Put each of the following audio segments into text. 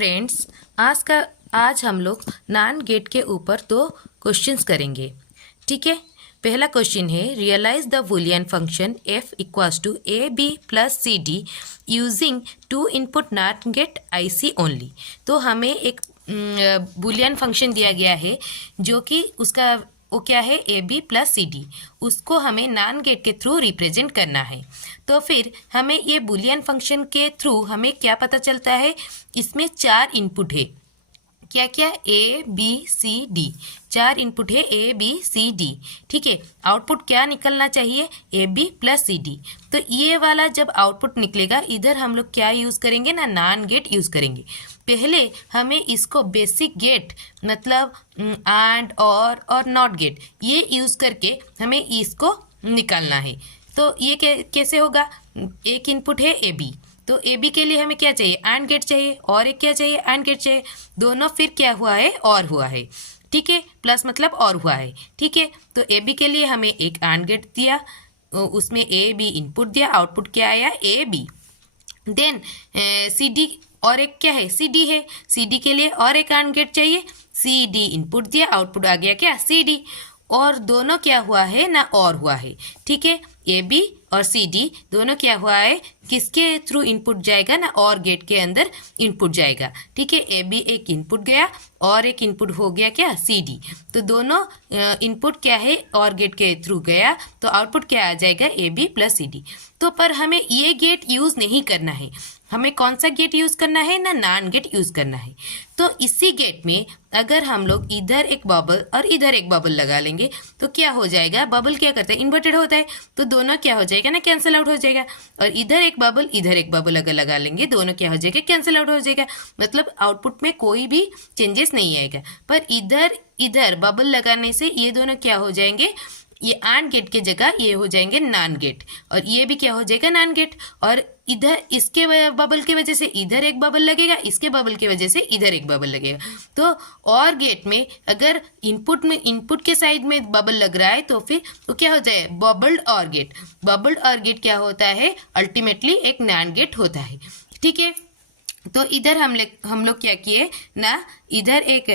Friends, आज हम लोग नान गेट के ऊपर 2 क्वेश्चंस करेंगे। ठीक है, पहला क्वेश्चन है realise the boolean function f equals to A B plus C D using 2 input NAND gate IC only. तो हमें एक बूलियन फंक्शन दिया गया है जो कि उसका वो क्या है A B plus C D, उसको हमें नान गेट के थ्रू रिप्रेजेंट करना है। तो फिर हमें ये बूलियन फंक्शन के थ्रू हमें क्या पता चलता है, इसमें 4 इनपुट है। क्या क्या? A B C D, 4 input है ए बी सी डी। ठीक है, आउटपुट क्या निकलना चाहिए? A B plus C D. तो ये वाला जब आउटपुट निकलेगा, इधर हम लोग क्या यूज़ करेंगे ना, नान गेट यूज़ करेंगे। पहले हमें इसको बेसिक गेट मतलब एंड और नॉट गेट ये यूज़ करके हमें इसको निकालना है। तो ये कैसे होगा? एक इनपुट है ए बी, तो ए बी के लिए हमें क्या चाहिए? एंड गेट चाहिए, और एक क्या चाहिए? एंड गेट चाहिए। दोनों फिर क्या हुआ है? और हुआ है। ठीक है, प्लस मतलब और हुआ है। ठीक है, तो ए बी के लिए हमें एक एंड गेट दिया, उसमें ए बी इनपुट दिया, आउटपुट क्या आया? A B. Then C D, और एक क्या है? सी डी है। सी डी के लिए और एक एंड गेट चाहिए, सी डी इनपुट दिया, आउटपुट आ गया क्या? C D. और दोनों क्या हुआ है ना, और हुआ है। ठीक है, ए बी और सी डी दोनों क्या हुआ है, किसके थ्रू इनपुट जाएगा ना, और गेट के अंदर इनपुट जाएगा। ठीक है, ए बी एक इनपुट गया और एक इनपुट हो गया क्या? C D. तो दोनों इनपुट क्या है, और गेट के थ्रू गया, तो आउटपुट क्या आ जाएगा? A B plus C D. तो पर हमें ये गेट यूज़ नहीं करना है, हमें कौन सा गेट यूज़ करना है ना, नान गेट यूज़ करना है। तो इसी गेट में अगर हम लोग इधर एक बबल और इधर एक बबल लगा लेंगे तो क्या हो जाएगा? बबल क्या करता है? इन्वर्टेड होता है, तो दोनों क्या हो जाएगा ना, कैंसिल आउट हो जाएगा। और इधर एक बबल अगर लगा लेंगे, दोनों क्या हो जाएगा? कैंसिल आउट हो जाएगा। मतलब आउटपुट में कोई भी चेंजेस नहीं आएगा। पर इधर बबल लगाने से ये दोनों क्या हो जाएंगे? ये एंड गेट की जगह ये हो जाएंगे नान गेट, और ये भी क्या हो जाएगा? नान गेट। और इधर इसके बबल की वजह से इधर एक बबल लगेगा, इसके बबल की वजह से इधर एक बबल लगेगा। तो और गेट में अगर इनपुट के साइड में बबल लग रहा है तो फिर तो क्या हो जाए? बबल्ड और गेट। बबल्ड और गेट क्या होता है? अल्टीमेटली एक नान गेट होता है। ठीक है, तो इधर हम लोग क्या किए ना, इधर एक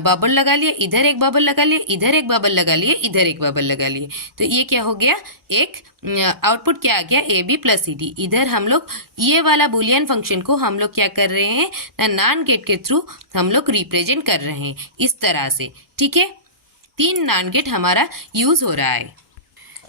बबल लगा लिए, इधर एक बबल लगा लिए, इधर एक बबल लगा लिए, इधर एक बबल लगा लिए। तो ये क्या हो गया? एक आउटपुट क्या आ गया? A B plus C D. इधर हम लोग ये वाला बुलियन फंक्शन को हम लोग क्या कर रहे हैं ना, नान गेट के थ्रू हम लोग रिप्रेजेंट कर रहे हैं इस तरह से। ठीक है, 3 नान गेट हमारा यूज हो रहा है।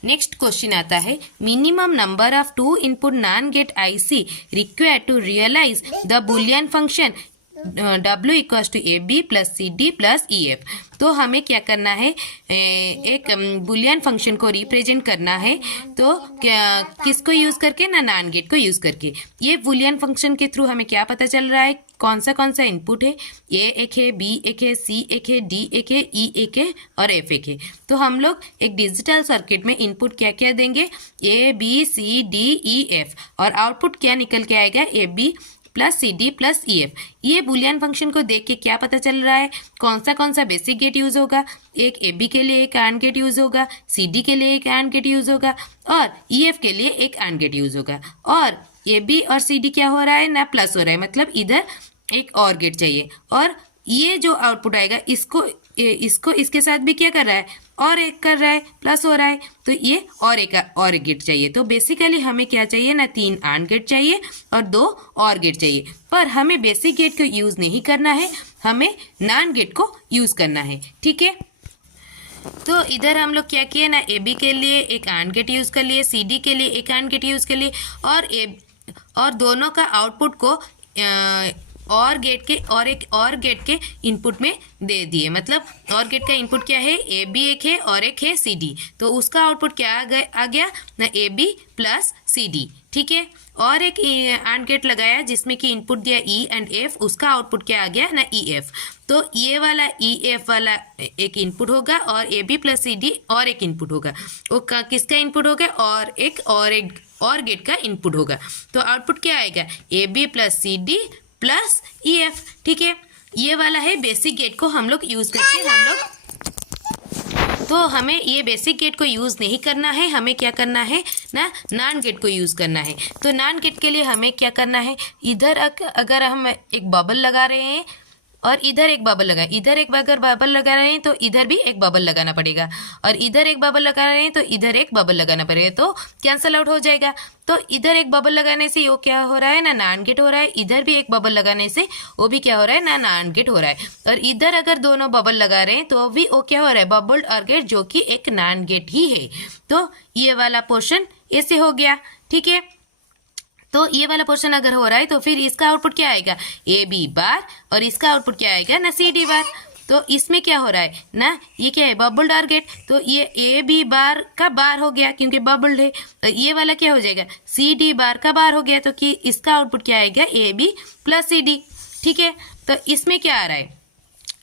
नेक्स्ट क्वेश्चन आता है minimum number of 2 input NAND gate IC required to realise the boolean function W equals to A B plus C D plus E F. तो हमें क्या करना है? एक बुलियन फंक्शन को रिप्रेजेंट करना है। तो किसको यूज़ करके ना, नान गेट को यूज़ करके। ये बुलियन फंक्शन के थ्रू हमें क्या पता चल रहा है? कौन सा इनपुट है? ए एक है, बी एक है, सी एक है, डी एक है, ई एक है और एफ एक है। तो हम लोग एक डिजिटल सर्किट में इनपुट क्या क्या देंगे? A B C D E F, और आउटपुट क्या निकल के आएगा? A B plus C D plus E F. ये बुलियन फंक्शन को देख के क्या पता चल रहा है? कौन सा बेसिक गेट यूज होगा? एक ए बी के लिए एक एंड गेट यूज होगा, सी डी के लिए एक एंड गेट यूज होगा, और ई एफ के लिए एक एंड गेट यूज होगा। और ए बी और सी डी क्या हो रहा है ना, प्लस हो रहा है, मतलब इधर एक और गेट चाहिए। और ये जो आउटपुट आएगा इसको इसके साथ भी क्या कर रहा है? और एक कर रहा है, प्लस हो रहा है, तो ये और एक गेट चाहिए। तो बेसिकली हमें क्या चाहिए ना, 3 एंड गेट चाहिए और 2 और गेट चाहिए। पर हमें बेसिक गेट को यूज़ नहीं करना है, हमें नान गेट को यूज़ करना है। ठीक है, तो इधर हम लोग क्या किए ना, ए बी के लिए एक एंड गेट यूज़ कर लिए, सी डी के लिए एक एंड गेट यूज़ कर लिए, और दोनों का आउटपुट को और एक और गेट के इनपुट में दे दिए। मतलब और गेट का इनपुट क्या है? ए बी एक है और एक है सी डी। तो उसका आउटपुट क्या आ गया ना, A B plus C D. ठीक है, और एक एंड गेट लगाया जिसमें कि इनपुट दिया ई एंड एफ, उसका आउटपुट क्या आ गया ना, ई एफ। तो ये वाला ई एफ वाला एक इनपुट होगा और A B plus C D और एक इनपुट होगा। वो किसका इनपुट होगा? और गेट का इनपुट होगा। तो आउटपुट क्या आएगा? A B plus C D plus E F. ठीक है, ये वाला है बेसिक गेट को हम लोग यूज करके हम लोग तो हमें ये बेसिक गेट को यूज़ नहीं करना है, हमें क्या करना है ना, नान गेट को यूज़ करना है। तो नान गेट के लिए हमें क्या करना है, इधर अगर हम एक बबल लगा रहे हैं और इधर एक बबल लगाए, इधर एक अगर बबल लगा रहे हैं तो इधर भी एक बबल लगाना पड़ेगा, और इधर एक बबल लगा रहे हैं तो इधर एक बबल लगाना पड़ेगा, तो कैंसल आउट हो जाएगा। तो इधर एक बबल लगाने से वो क्या हो रहा है ना, नान गेट हो रहा है, इधर भी एक बबल लगाने से वो भी क्या हो रहा है ना, नान गेट हो रहा है। और इधर अगर दोनों बबल लगा रहे हैं तो भी वो क्या हो रहा है, बबल्ड और गेट, जो कि एक नान गेट ही है। तो ये वाला पोर्शन ऐसे हो गया, ठीक है। तो ये वाला पोर्शन अगर हो रहा है तो फिर इसका आउटपुट क्या आएगा, ए बी बार, और इसका आउटपुट क्या आएगा ना, सी डी बार। तो इसमें क्या हो रहा है ना, ये क्या है, बबल्ड और गेट, तो ये ए बी बार का बार हो गया क्योंकि बबल्ड है। तो ये वाला क्या हो जाएगा, सी डी बार का बार हो गया, तो कि इसका आउटपुट क्या आएगा, A B plus C D, ठीक है। तो इसमें क्या आ रहा है,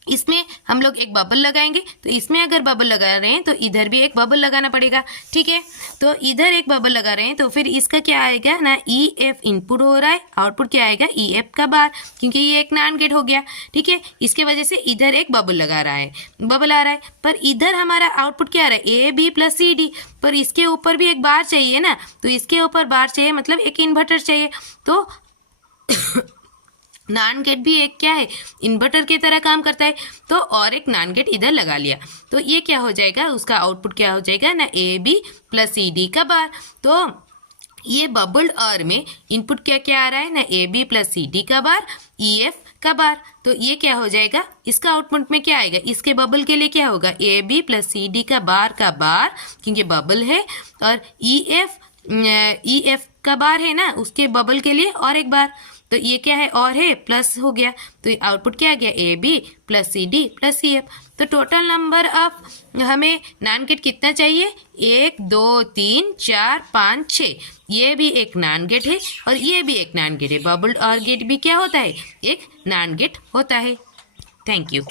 इसमें हम लोग एक बबल लगाएंगे, तो इसमें अगर बबल लगा रहे हैं तो इधर भी एक बबल लगाना पड़ेगा, ठीक है। तो इधर एक बबल लगा रहे हैं तो फिर इसका क्या आएगा ना, ई एफ इनपुट हो रहा है, आउटपुट क्या आएगा, ई एफ का बार, क्योंकि ये एक नान गेट हो गया, ठीक है। इसके वजह से इधर एक बबल लगा रहा है, बबल आ रहा है, पर इधर हमारा आउटपुट क्या आ रहा है, A B plus C D, पर इसके ऊपर भी एक बार चाहिए ना, तो इसके ऊपर बार चाहिए, मतलब एक इन्वर्टर चाहिए। तो नान गेट भी एक क्या है, इन्वर्टर की तरह काम करता है। तो और एक नान गेट इधर लगा लिया, तो ये क्या हो जाएगा, उसका आउटपुट क्या हो जाएगा ना, A B plus C D का बार। तो ये बबल्ड और में इनपुट क्या क्या आ रहा है ना, A B plus C D का बार, ई एफ का बार। तो ये क्या हो जाएगा, इसका आउटपुट में क्या आएगा, इसके बबल के लिए क्या होगा, A B plus C D का बार क्योंकि बबल है, और ई एफ का बार है ना, उसके बबल के लिए और एक बार। तो ये क्या है, और है प्लस हो गया, तो आउटपुट क्या आ गया, A B plus C D plus C F. तो टोटल नंबर ऑफ हमें नान गेट कितना चाहिए, 1 2 3 4 5 6। ये भी एक नान गेट है और ये भी एक नान गेट है। बबल्ड और गेट भी क्या होता है, एक नान गेट होता है। Thank you.